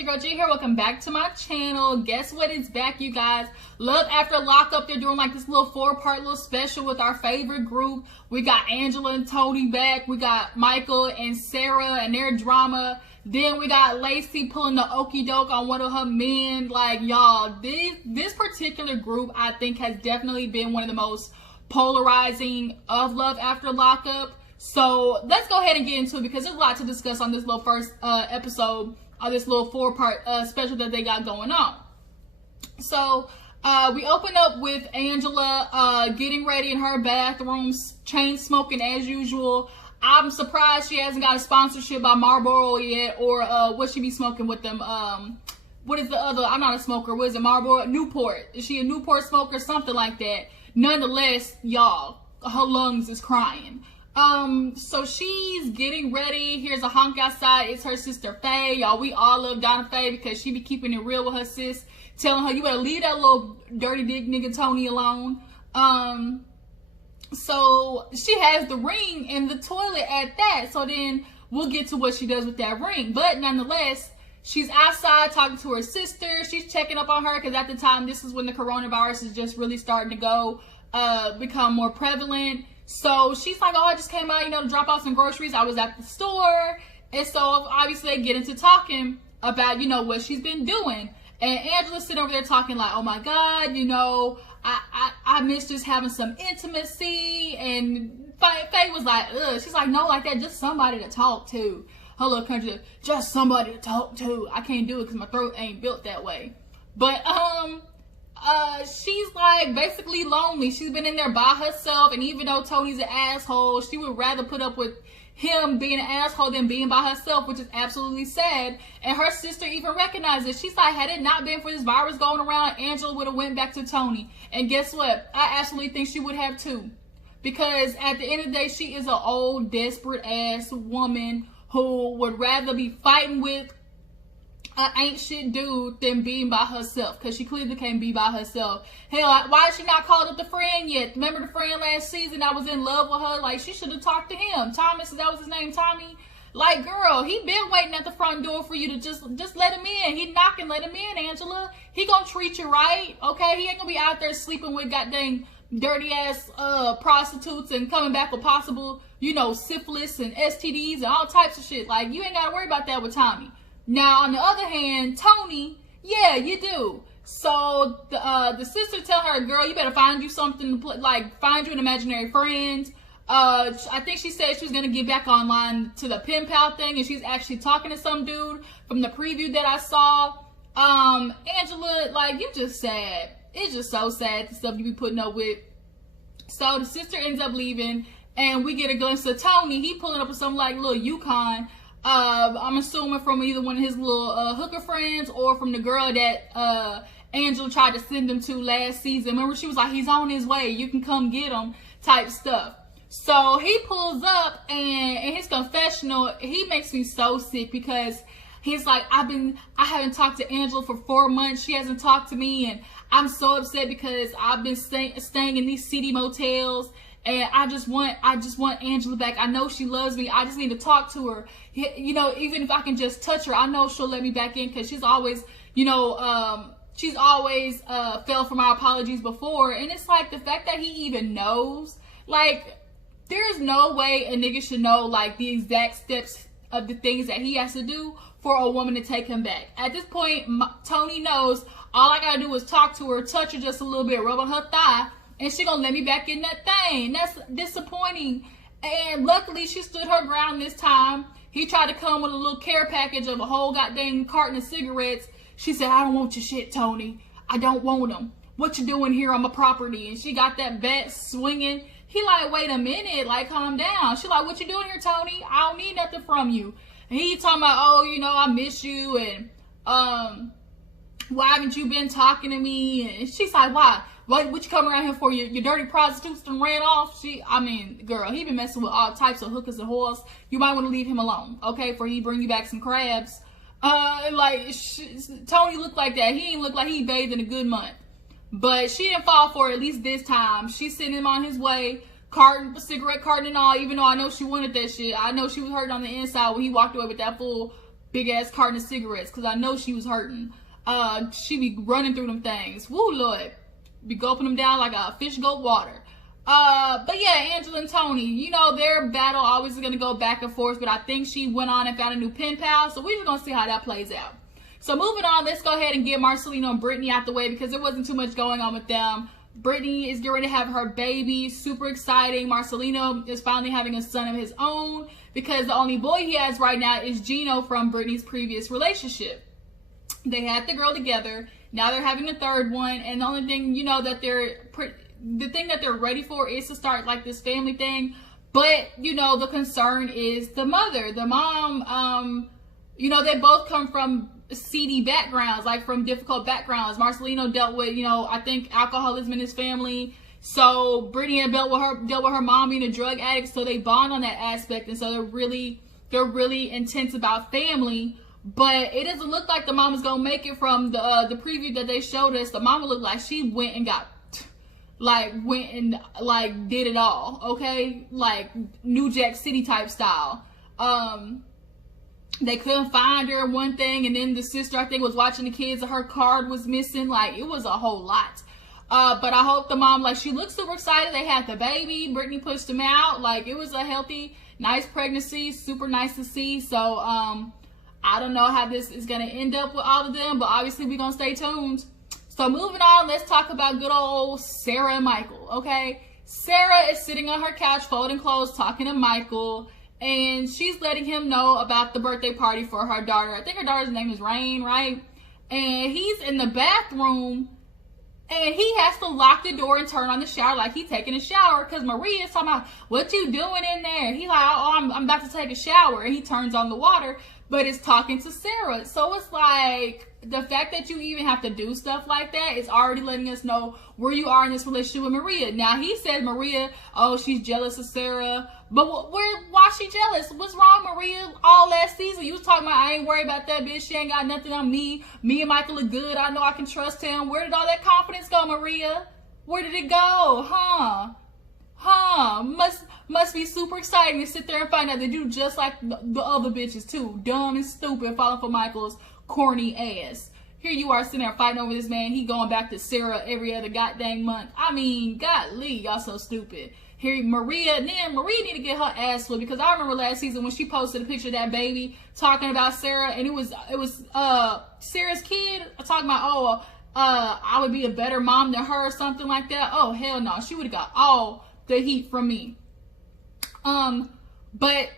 Your girl G here. Welcome back to my channel. Guess what? It's back, you guys. Love After Lockup. They're doing like this little 4-part little special with our favorite group. We got Angela and Tony back. We got Michael and Sarah and their drama. Then we got Lacey pulling the okie doke on one of her men. Like, y'all, this particular group, I think, has definitely been one of the most polarizing of Love After Lockup. So let's go ahead and get into it because there's a lot to discuss on this little first episode of this little 4-part special that they got going on. So we open up with Angela getting ready in her bathroom, chain smoking as usual. I'm surprised she hasn't got a sponsorship by Marlboro yet, or what she be smoking with them. What is the other? I'm not a smoker. What is it? Marlboro? Newport. Is she a Newport smoker? Something like that. Nonetheless, y'all, her lungs is crying. So she's getting ready. Here's a honk outside. It's her sister Faye. Y'all, we all love Donna Faye because she be keeping it real with her sis, telling her, you better leave that little dirty dick nigga Tony alone. So she has the ring in the toilet at that. So then we'll get to what she does with that ring. But nonetheless, she's outside talking to her sister. She's checking up on her because at the time, this is when the coronavirus is just really starting to go, become more prevalent. So she's like, oh, I just came out, to drop off some groceries. I was at the store. And so obviously they get into talking about, what she's been doing. And Angela's sitting over there talking like, oh my God, I miss just having some intimacy. And Faye was like, ugh. She's like, no, like that, just somebody to talk to. Her little country, just somebody to talk to. I can't do it because my throat ain't built that way. But, she's like basically lonely. She's been in there by herself, and even though Tony's an asshole, she would rather put up with him being an asshole than being by herself, which is absolutely sad. And her sister even recognizes it. She's like, had it not been for this virus going around, Angela would have went back to Tony. And guess what? I absolutely think she would have too, because at the end of the day, she is an old desperate ass woman who would rather be fighting with ain't shit dude than being by herself, because she clearly can't be by herself. Hell, why is she not called up the friend yet? Remember the friend last season that was in love with her? Like, she should have talked to him. Thomas, that was his name, Tommy. Like, girl, he been waiting at the front door for you to just let him in. He knocking, let him in, Angela. He gonna treat you right, okay? He ain't gonna be out there sleeping with goddamn dirty ass prostitutes and coming back with possible, syphilis and STDs and all types of shit. Like, you ain't gotta worry about that with Tommy. Now, on the other hand, Tony, yeah, you do. So the sister tell her, girl, you better find you something, like find you an imaginary friend. I think she said she was going to get back online to the pen pal thing, and she's actually talking to some dude from the preview that I saw. Angela, like, you just sad. It's just so sad, the stuff you be putting up with. So the sister ends up leaving, and we get a glimpse of Tony. He pulling up with some like little Yukon. I'm assuming from either one of his little hooker friends or from the girl that Angela tried to send him to last season. Remember, she was like, he's on his way, you can come get him type stuff. So he pulls up, and in his confessional, he makes me so sick because he's like, I haven't talked to Angela for 4 months. She hasn't talked to me, and I'm so upset because I've been staying in these city motels. And I just want Angela back. I know she loves me. I just need to talk to her. Even if I can just touch her, I know she'll let me back in, because she's always, fell for my apologies before. And it's like the fact that he even knows, like, there's no way a nigga should know, like, the exact steps of the things that he has to do for a woman to take him back. At this point, Tony knows all I gotta do is talk to her, touch her just a little bit, rub on her thigh, and she gonna let me back in that thing. That's disappointing. And luckily, she stood her ground this time. He tried to come with a little care package of a whole goddamn carton of cigarettes. She said, I don't want your shit, Tony. I don't want them. What you doing here on my property? And she got that bat swinging. He like, wait a minute, like, calm down. She like, what you doing here, Tony? I don't need nothing from you. And he talking about, oh, I miss you, and why haven't you been talking to me? And she's like, why? What you come around here for? Your dirty prostitutes and ran off? Girl, he been messing with all types of hookers and whores. You might want to leave him alone, okay? For he bring you back some crabs. Tony looked like that. He ain't look like he bathed in a good month. But she didn't fall for it, at least this time. She sent him on his way, cigarette carton and all, even though I know she wanted that shit. I know she was hurting on the inside when he walked away with that full big ass carton of cigarettes, because I know she was hurting. She be running through them things. Woo, Lord. Be gulping them down like a fish gulp water. But yeah, Angela and Tony, you know, their battle always is going to go back and forth, but I think she went on and found a new pen pal, so we're just going to see how that plays out. So moving on, let's go ahead and get Marcelino and Brittany out the way, because there wasn't too much going on with them. Brittany is getting ready to have her baby. Super exciting. Marcelino is finally having a son of his own, because the only boy he has right now is Gino from Brittany's previous relationship. They had the girl together. Now they're having a third one, and the only thing, you know, that the thing that they're ready for is to start like this family thing. But, you know, the concern is the mother, the mom. You know, they both come from seedy backgrounds, like from difficult backgrounds. Marcelino dealt with, you know, I think alcoholism in his family. So Brittany dealt with her mom being a drug addict, so they bond on that aspect, and so they're really intense about family. But it doesn't look like the mama's gonna make it. From the preview that they showed us, the mama looked like she went and did it all, okay? Like New Jack City type style. They couldn't find her, one thing, and then the sister, I think, was watching the kids and her card was missing. Like, it was a whole lot. But I hope the mom, like, she looks super excited. They had the baby. Brittany pushed him out. Like, it was a healthy, nice pregnancy. Super nice to see. So, I don't know how this is going to end up with all of them, but obviously we're going to stay tuned. So moving on, let's talk about good old Sarah and Michael, okay? Sarah is sitting on her couch folding clothes, talking to Michael, and she's letting him know about the birthday party for her daughter. I think her daughter's name is Rain, right? And he's in the bathroom, and he has to lock the door and turn on the shower like he's taking a shower, because Maria's talking about, what you doing in there? He's like, oh, I'm about to take a shower, and he turns on the water, but it's talking to Sarah. So it's like, the fact that you even have to do stuff like that is already letting us know where you are in this relationship with Maria. Now, he said Maria, oh, she's jealous of Sarah. But why she jealous? What's wrong, Maria? All last season, you was talking about, I ain't worried about that bitch. She ain't got nothing on me. Me and Michael are good. I know I can trust him. Where did all that confidence go, Maria? Where did it go? Must be super exciting to sit there and find out that you just like the other bitches too. Dumb and stupid, falling for Michael's corny ass. Here you are sitting there fighting over this man. He going back to Sarah every other goddamn month. I mean, golly, y'all so stupid. Here, Maria need to get her ass flipped, because I remember last season when she posted a picture of that baby talking about Sarah, and it was Sarah's kid talking about, oh, I would be a better mom than her or something like that. Oh, hell no. She would have got all the heat from me. But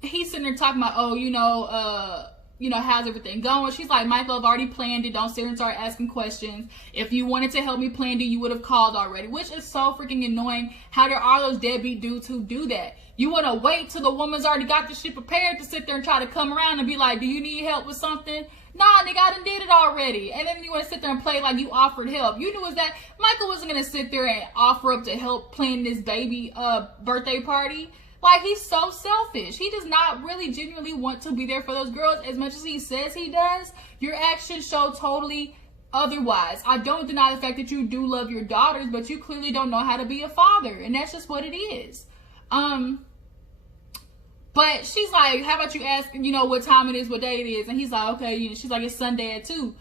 he's sitting there talking about, oh, you know, how's everything going? She's like, Michael, I've already planned it. Don't sit here and start asking questions. If you wanted to help me plan it, you would have called already. Which is so freaking annoying. How there are those deadbeat dudes who do that. You want to wait till the woman's already got the shit prepared to sit there and try to come around and be like, do you need help with something? Nah, nigga, I done did it already. And then you want to sit there and play like you offered help. You knew was that Michael wasn't going to sit there and offer up to help plan this baby birthday party. Like, he's so selfish. He does not really genuinely want to be there for those girls as much as he says he does. Your actions show totally otherwise. I don't deny the fact that you do love your daughters, but you clearly don't know how to be a father. And that's just what it is. But she's like, how about you ask, you know, what time it is, what day it is? And he's like, okay. You know, she's like, it's Sunday at 2.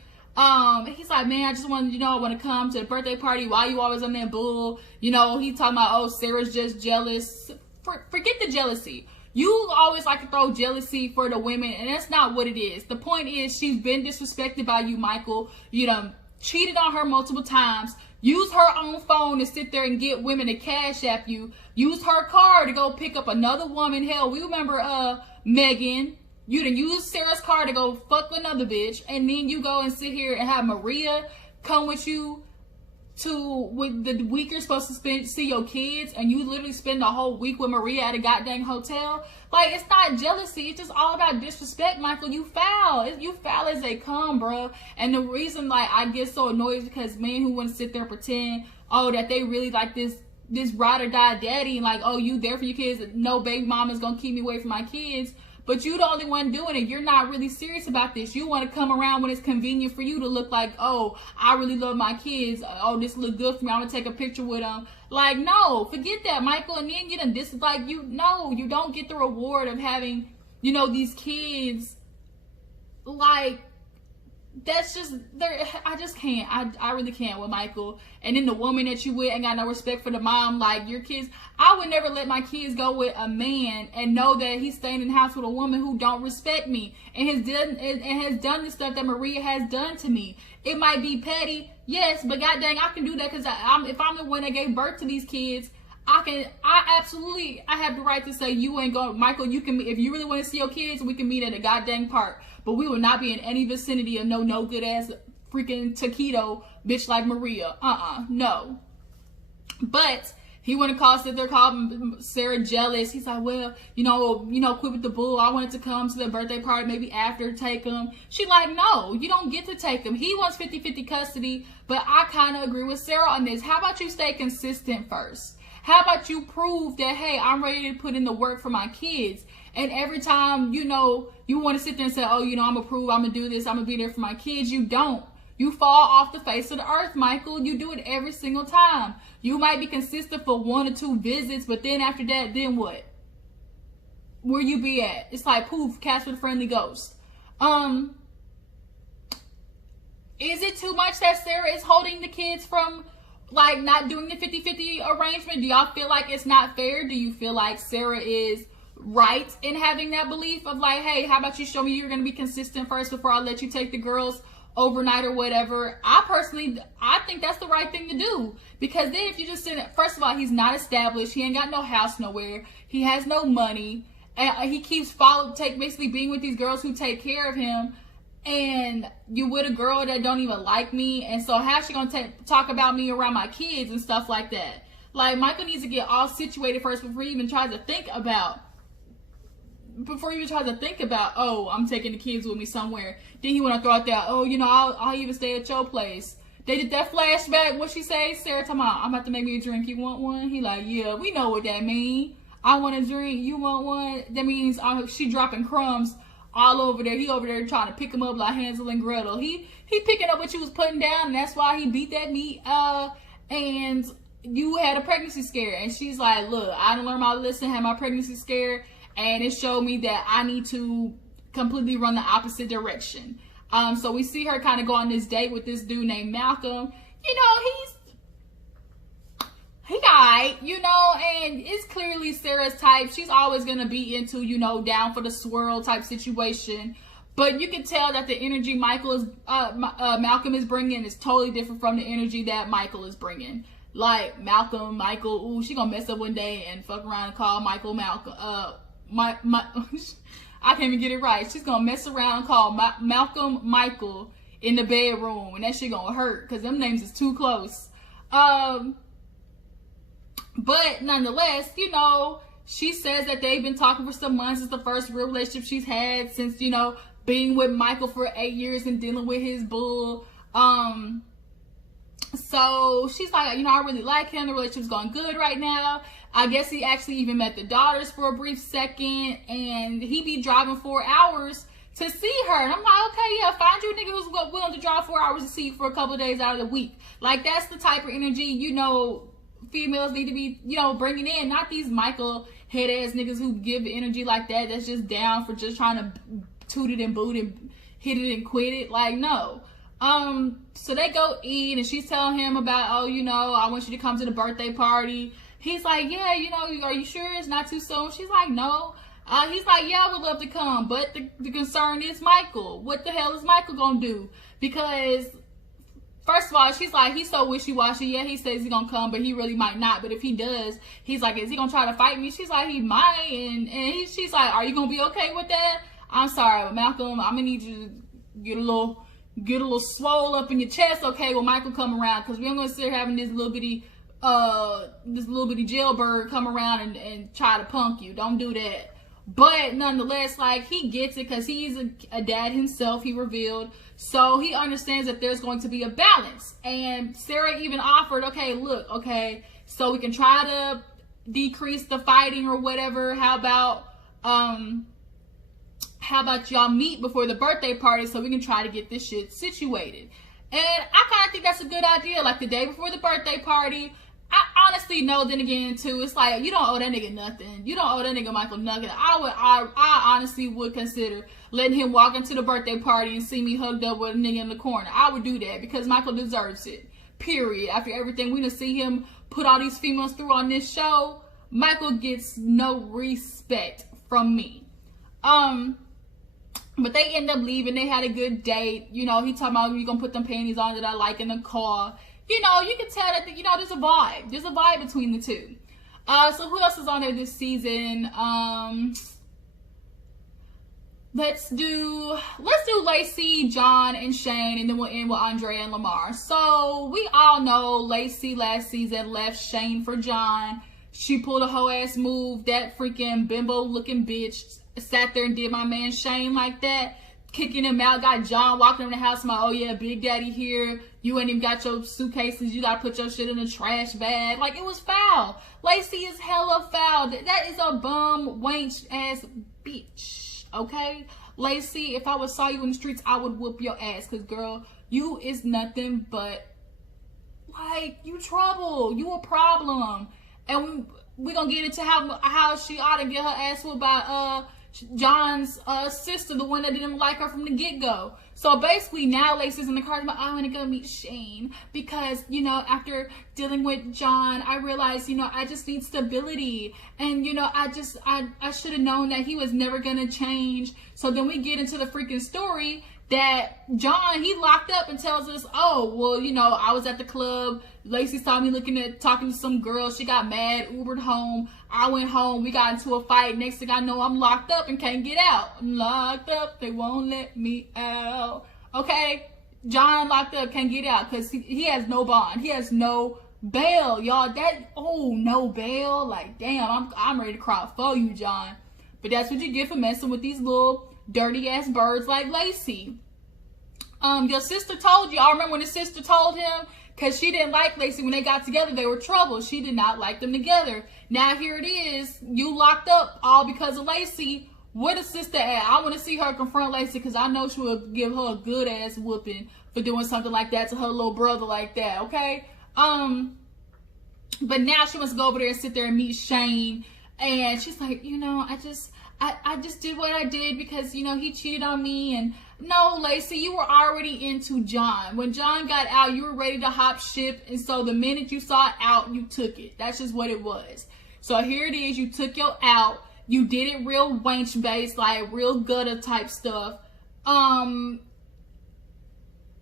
He's like, man, I just wanted, you know, I want to come to the birthday party. Why you always on that bull? You know, he's talking about, oh, Sarah's just jealous. Forget the jealousy. You always like to throw jealousy for the women, and that's not what it is. The point is, she's been disrespected by you, Michael. You done cheated on her multiple times. Use her own phone to sit there and get women to cash app you. Use her car to go pick up another woman. Hell, we remember Megan. You done use Sarah's car to go fuck another bitch, and then you go and sit here and have Maria come with you with the week you're supposed to see your kids, and you literally spend the whole week with Maria at a goddamn hotel. Like, it's not jealousy. It's just all about disrespect, Michael. You foul. You foul as they come, bro. And the reason, like, I get so annoyed is because men who want to sit there and pretend, oh, that they really like this ride or die daddy, and like, oh, you there for your kids. No baby mama's gonna keep me away from my kids. But you the only one doing it. You're not really serious about this. You want to come around when it's convenient for you to look like, oh, I really love my kids. Oh, this look good for me. I'm going to take a picture with them. Like, no, forget that, Michael. And then you done you don't get the reward of having, you know, these kids like, that's just there. I just can't. I really can't with Michael. And then the woman that you with ain't got no respect for the mom. Like, your kids, I would never let my kids go with a man and know that he's staying in the house with a woman who don't respect me and has done the stuff that Maria has done to me. It might be petty, yes, but god dang, I can do that because if I'm the one that gave birth to these kids, I have the right to say, you ain't going, Michael, you can, if you really want to see your kids, we can meet at a goddamn park. But we will not be in any vicinity of no good ass freaking taquito bitch like Maria. No. But he wouldn't sit there calling Sarah jealous. He's like, well, quit with the bull. I wanted to come to the birthday party maybe after, take him. She like, no, you don't get to take him. He wants 50-50 custody, but I kind of agree with Sarah on this. How about you stay consistent first? How about you prove that, hey, I'm ready to put in the work for my kids? And every time, you want to sit there and say, oh, I'm going to prove, I'm going to do this, I'm going to be there for my kids. You don't. You fall off the face of the earth, Michael. You do it every single time. You might be consistent for 1 or 2 visits, but then after that, then what? Where you be at? It's like, poof, Casper the Friendly Ghost. Is it too much that Sarah is holding the kids from, like, not doing the 50-50 arrangement? Do y'all feel like it's not fair? Do you feel like Sarah is right in having that belief of like, hey, how about you show me you're going to be consistent first before I let you take the girls overnight or whatever? I think that's the right thing to do, because then if you just send it, first of all, he's not established, he ain't got no house nowhere, he has no money, and he keeps basically being with these girls who take care of him, and you with a girl that don't even like me, and so how's she gonna talk about me around my kids and stuff like that? Like, Michael needs to get all situated first before he even tries to think about, oh, I'm taking the kids with me somewhere. Then he want to throw out that, oh, I'll even stay at your place. They did that flashback. What she say? Sarah talking about, I'm about to make me a drink. You want one? He like, yeah, we know what that mean. I want a drink. You want one? That means she dropping crumbs all over there. He over there trying to pick them up like Hansel and Gretel. He picking up what you was putting down, and that's why he beat that meat. And you had a pregnancy scare. And she's like, look, I done learned my lesson, had my pregnancy scare, and it showed me that I need to completely run the opposite direction. So we see her kind of go on this date with this dude named Malcolm. He alright, and it's clearly Sarah's type. She's always going to be into, down for the swirl type situation. But you can tell that the energy Malcolm is bringing is totally different from the energy that Michael is bringing. Like, Michael, ooh, she gonna mess up one day and fuck around and call Malcolm. I can't even get it right. She's gonna mess around and call Malcolm Michael in the bedroom, and that shit gonna hurt because them names is too close. But nonetheless, she says that they've been talking for some months. It's the first real relationship she's had since, being with Michael for 8 years and dealing with his bull. So she's like, I really like him. The relationship's going good right now. I guess he actually even met the daughters for a brief second, and he be driving 4 hours to see her. And I'm like, okay, yeah, find you a nigga who's willing to drive 4 hours to see you for a couple of days out of the week. Like, that's the type of energy, females need to be, bringing in. Not these Michael head-ass niggas who give energy like that, that's just down for just trying to toot it and boot and hit it and quit it. Like, no. So they go eat, and she's telling him about, oh, I want you to come to the birthday party. He's like, yeah, are you sure it's not too soon? She's like, no. He's like, yeah, I would love to come, but the concern is Michael. What the hell is Michael gonna do? Because, first of all, she's like, he's so wishy-washy. Yeah, he says he's gonna come, but he really might not. But if he does, he's like, is he gonna try to fight me? She's like, he might. And she's like, are you gonna be okay with that? I'm sorry, but Malcolm, I'm gonna need you to get a little swole up in your chest, okay, when Michael come around, because we ain't gonna sit here having this little bitty jailbird come around and try to punk you. Don't do that. But nonetheless, like, he gets it because he's a dad himself, he revealed. So he understands that there's going to be a balance. And Sarah even offered, okay, look, okay, so we can try to decrease the fighting or whatever. How about y'all meet before the birthday party so we can try to get this shit situated? And I kind of think that's a good idea. Like, the day before the birthday party, I honestly know, then again, too, it's like, you don't owe that nigga nothing. You don't owe that nigga Michael nothing. I honestly would consider letting him walk into the birthday party and see me hugged up with a nigga in the corner. I would do that because Michael deserves it. Period. After everything we done see him put all these females through on this show, Michael gets no respect from me. But they end up leaving. They had a good date. You know, he talking about, we gonna put them panties on that I like in the car. You know, you can tell that, you know, there's a vibe. There's a vibe between the two. So who else is on there this season? Let's do Lacey, John, and Shane, and then we'll end with Andrea and Lamar. So we all know Lacey last season left Shane for John. She pulled a whole ass move. That freaking bimbo looking bitch sat there and did my man Shane like that, kicking him out. Got John walking in the house, my, oh yeah, Big Daddy here. You ain't even got your suitcases. You gotta put your shit in a trash bag. Like, it was foul. Lacey is hella foul. That is a bum wench ass bitch. Okay, Lacey, if I saw you in the streets, I would whoop your ass. Cause girl, you is nothing but, like, you trouble. You a problem. And we gonna get into how she ought to get her ass whooped by John's sister, the one that didn't like her from the get-go. So basically now Lacey's in the car, I want to go meet Shane because, you know, after dealing with John, I realized, you know, I just need stability. And, you know, I should have known that he was never going to change. So then we get into the freaking story that John, he locked up and tells us, oh, well, you know, I was at the club. Lacey saw me talking to some girl. She got mad, Ubered home. I went home. We got into a fight. Next thing I know, I'm locked up and can't get out. I'm locked up. They won't let me out. Okay? John locked up, can't get out because he has no bond. He has no bail, y'all. No bail. Like, damn, I'm ready to cry for you, John. But that's what you get for messing with these little dirty ass birds like Lacey. Your sister told you. I remember when his sister told him, because she didn't like Lacey when they got together. They were trouble. She did not like them together. Now here it is. You locked up all because of Lacey. Where the sister at? I want to see her confront Lacey because I know she will give her a good ass whooping for doing something like that to her little brother like that. Okay. But now she wants to go over there and sit there and meet Shane. And she's like, you know, I just did what I did because, you know, he cheated on me. And no, Lacey, you were already into John. When John got out, you were ready to hop ship. And so the minute you saw it out, you took it. That's just what it was. So here it is. You took your out. You did it real wench based, like real gutter type stuff. And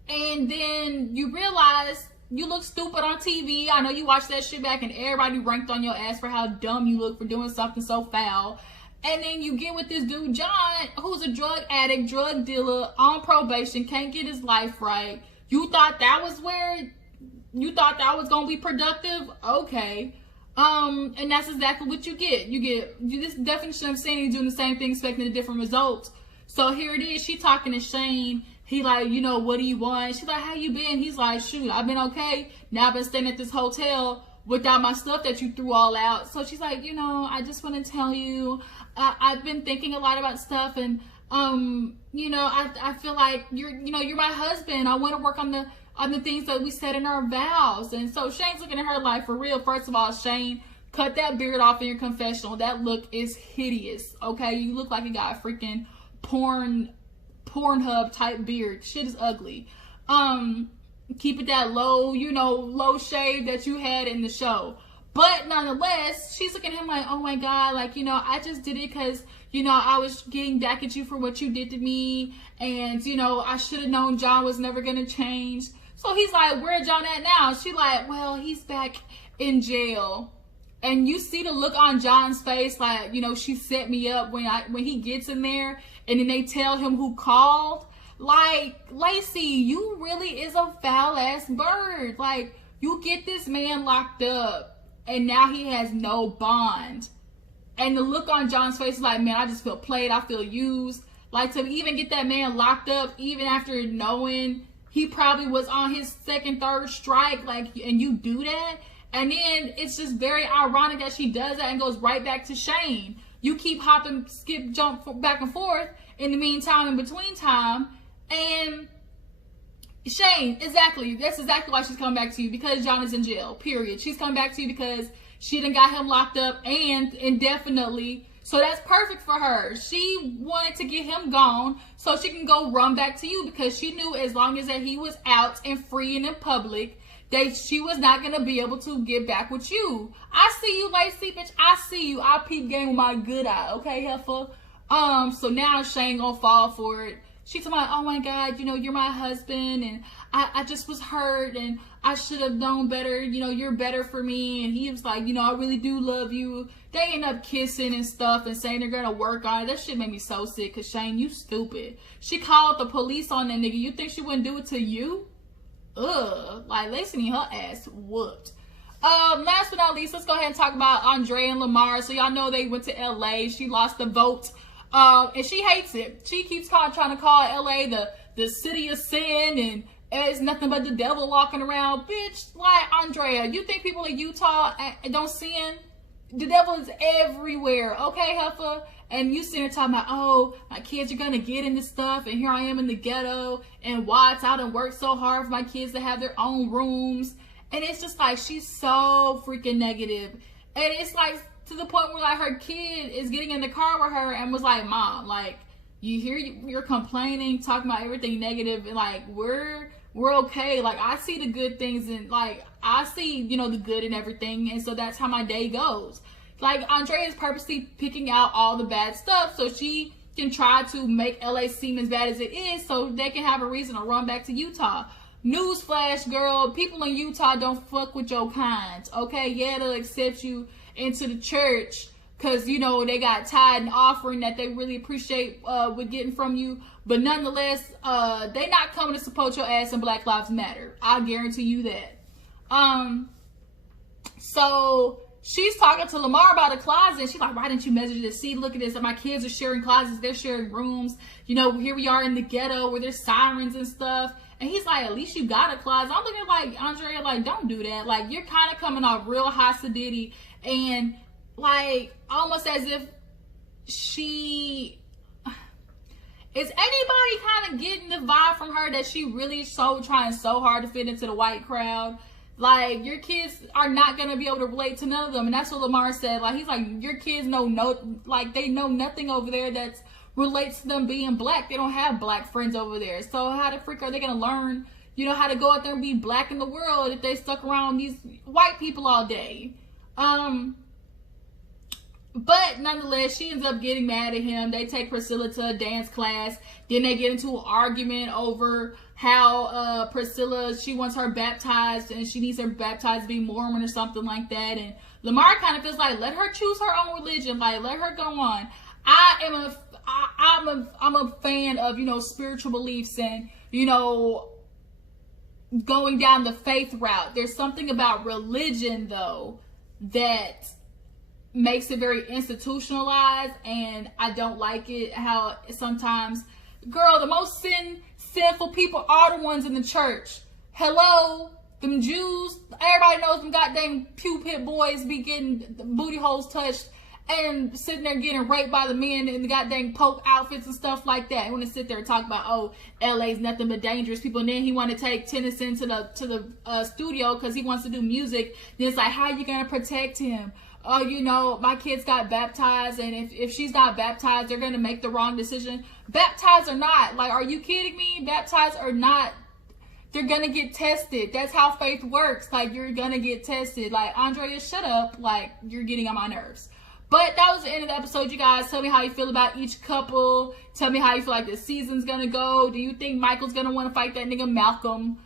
then you realize you look stupid on TV. I know you watched that shit back and everybody ranked on your ass for how dumb you look for doing something so foul. And then you get with this dude, John, who's a drug addict, drug dealer, on probation, can't get his life right. You thought that was going to be productive? Okay. And that's exactly what you get. You get this definition of insanity, doing the same thing, expecting a different result. So here it is. She talking to Shane. He like, you know, what do you want? She's like, how you been? He's like, shoot, I've been okay. Now I've been staying at this hotel without my stuff that you threw all out. So she's like, you know, I just want to tell you, I've been thinking a lot about stuff, and you know, I feel like you're my husband. I want to work on the things that we said in our vows. And so Shane's looking at her like, for real. First of all, Shane, cut that beard off in your confessional. That look is hideous. Okay, you look like you got a freaking Pornhub type beard. Shit is ugly. Keep it that low, you know, low shade that you had in the show. But nonetheless, she's looking at him like, oh my God, like, you know, I just did it because, you know, I was getting back at you for what you did to me. And, you know, I should have known John was never going to change. So he's like, where John at now? She like, well, he's back in jail. And you see the look on John's face, like, you know, she set me up when he gets in there. And then they tell him who called. Like, Lacey, you really is a foul ass bird. Like, you get this man locked up. And now he has no bond. And the look on John's face is like, man, I just feel played. I feel used. Like, to even get that man locked up, even after knowing he probably was on his second, third strike, like, and you do that. And then it's just very ironic that she does that and goes right back to Shane. You keep hopping, skip, jump back and forth in the meantime, in between time. And Shane, exactly. That's exactly why she's coming back to you, because John is in jail, period. She's coming back to you because she done got him locked up and indefinitely. So that's perfect for her. She wanted to get him gone so she can go run back to you, because she knew as long as that he was out and free and in public, that she was not going to be able to get back with you. I see you, Lacey, bitch. I see you. I peep game with my good eye, okay, heifer? So now Shane gonna fall for it. She's talking about, oh my God, you know, you're my husband, and I just was hurt, and I should have known better, you know, you're better for me. And he was like, you know, I really do love you. They end up kissing and stuff and saying they're gonna work on it. That shit made me so sick, because Shane, you stupid. She called the police on that nigga. You think she wouldn't do it to you? Ugh. Like, Lacey need her ass whooped. Last but not least, let's go ahead and talk about Andrea and Lamar. So y'all know they went to LA. She lost the vote. And she hates it. She keeps trying to call LA the city of sin, and it's nothing but the devil walking around. Bitch, like, Andrea, you think people in Utah don't sin? The devil is everywhere, okay, heifer? And you sitting there talking about, oh, my kids are gonna get into stuff, and here I am in the ghetto, and Watts out and work so hard for my kids to have their own rooms. And it's just like, she's so freaking negative. And it's like, to the point where, like, her kid is getting in the car with her and was like, Mom, like, you're complaining, talking about everything negative, and like, we're okay. Like, I see the good things, and like, I see, you know, the good in everything, and so that's how my day goes. Like, Andrea is purposely picking out all the bad stuff so she can try to make LA seem as bad as it is, so they can have a reason to run back to Utah. Newsflash, girl, people in Utah don't fuck with your kind, okay? Yeah, they'll accept you into the church because, you know, they got tithe and offering that they really appreciate with getting from you, but nonetheless, they not coming to support your ass in Black Lives Matter. I guarantee you that. So she's talking to Lamar about a closet, and she's like, why didn't you measure this? See, look at this. My kids are sharing closets, they're sharing rooms. You know, here we are in the ghetto where there's sirens and stuff. And he's like, at least you got a closet. I'm looking like, Andrea, like, don't do that. Like, you're kind of coming off real Hasidity, and like, almost as if she... Is anybody kind of getting the vibe from her that she really trying so hard to fit into the white crowd? Like, your kids are not going to be able to relate to none of them. And that's what Lamar said. Like, he's like, your kids like, they know nothing over there that relates to them being black. They don't have black friends over there. So how the freak are they going to learn, you know, how to go out there and be black in the world if they stuck around these white people all day? But nonetheless, she ends up getting mad at him. They take Priscilla to a dance class. Then they get into an argument over how Priscilla, she wants her baptized, and she needs her baptized to be Mormon or something like that. And Lamar kind of feels like, let her choose her own religion. Like, let her go on. I'm a fan of, you know, spiritual beliefs and, you know, going down the faith route. There's something about religion, though, that makes it very institutionalized, and I don't like it how sometimes, girl, the most sinful people are the ones in the church. Hello, them Jews, everybody knows them goddamn pew pit boys be getting the booty holes touched and sitting there getting raped by the men in the goddamn Pope outfits and stuff like that. I want to sit there and talk about, oh, LA's nothing but dangerous people, and then he want to take Tennyson to the studio because he wants to do music. Then it's like, how are you gonna protect him? Oh, you know, my kids got baptized, and if she's not baptized, they're going to make the wrong decision. Baptized or not, like, are you kidding me? Baptized or not, they're going to get tested. That's how faith works. Like, you're going to get tested. Like, Andrea, shut up. Like, you're getting on my nerves. But that was the end of the episode, you guys. Tell me how you feel about each couple. Tell me how you feel like the season's going to go. Do you think Michael's going to want to fight that nigga Malcolm?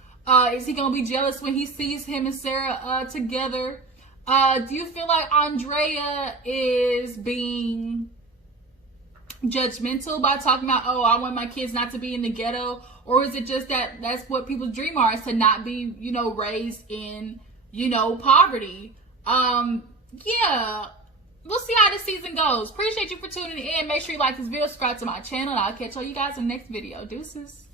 Is he going to be jealous when he sees him and Sarah together? Do you feel like Andrea is being judgmental by talking about, oh, I want my kids not to be in the ghetto? Or is it just that that's what people's dream are, is to not be, you know, raised in, you know, poverty? Yeah, we'll see how this season goes. Appreciate you for tuning in. Make sure you like this video, subscribe to my channel, and I'll catch all you guys in the next video. Deuces.